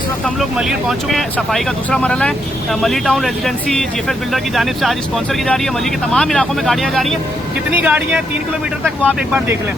इस वक्त हम लोग मलिर पहुंच चुके हैं। सफाई का दूसरा मरहला है। Malir town residency GFS builder की जानिब से आज स्पॉन्सर की जा रही है। मलिर के तमाम इलाकों में गाड़ियां जा रही हैं। कितनी गाड़ियां हैं 3 किलोमीटर तक वो आप एक बार देख लें।